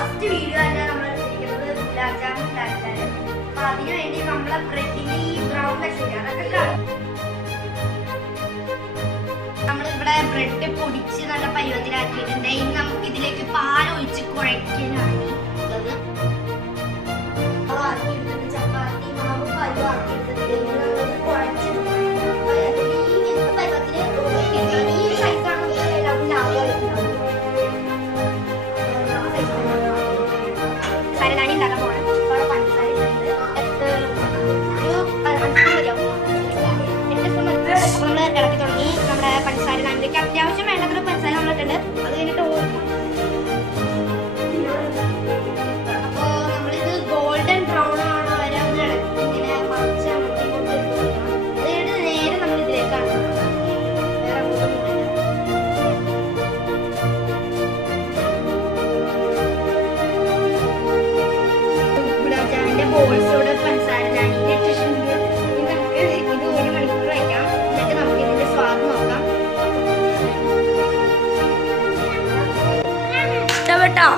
First video തന്നെ നമ്മൾ എടുത്തിരിക്കുന്നത് ഗുലാബ് ജാമുൻ ഉണ്ടാക്കാനാണ്. അപ്പൊ അതിനു വേണ്ടി നമ്മളെ ബ്രെഡിന്റെ ഈ ബ്രൗൺ ലക്ഷ്മി അതൊക്കെ നമ്മളിവിടെ ബ്രെഡ് പൊടിച്ച് നല്ല പരുവത്തിലാക്കിയിട്ടുണ്ട്. ഇനി നമുക്ക് ഇതിലേക്ക് പാൽ ഒഴിച്ച് കുഴയ്ക്കാനാണ് ഉള്ളത്. ചപ്പാത്തി മാവ് പരുവാക്കിയിട്ടുണ്ട്. കുഴച്ചെടുക്കണം. ഇളക്കി തുടങ്ങി നമ്മുടെ പഞ്ചസാര അതിലേക്ക് അത്യാവശ്യം വേണ്ടത്ര പഞ്ചസാര നമ്മളിട്ടുണ്ട്. അത് കഴിഞ്ഞിട്ട് അപ്പോ നമ്മളിത് ഗോൾഡൻ ബ്രൗൺ ആണോ വരെ ഒന്ന് ഇങ്ങനെ മറിച്ച് അമർത്തിക്കൊണ്ട് അത് കഴിഞ്ഞിട്ട് നേരെ നമ്മൾ ഇതിലേക്കാണ് വേറെ ഗുലാബ് ജാമിന്റെ ബോൾസോട് പഞ്ചസാര ഇട്ടിട്ടുണ്ട്. നമുക്ക് ഇത് 1 മണിക്കൂർ വയ്ക്കാം. എന്നിട്ട് നമുക്ക് ഇതിന്റെ സ്വാദ് നോക്കാം. ഇഷ്ടപ്പെട്ടോ?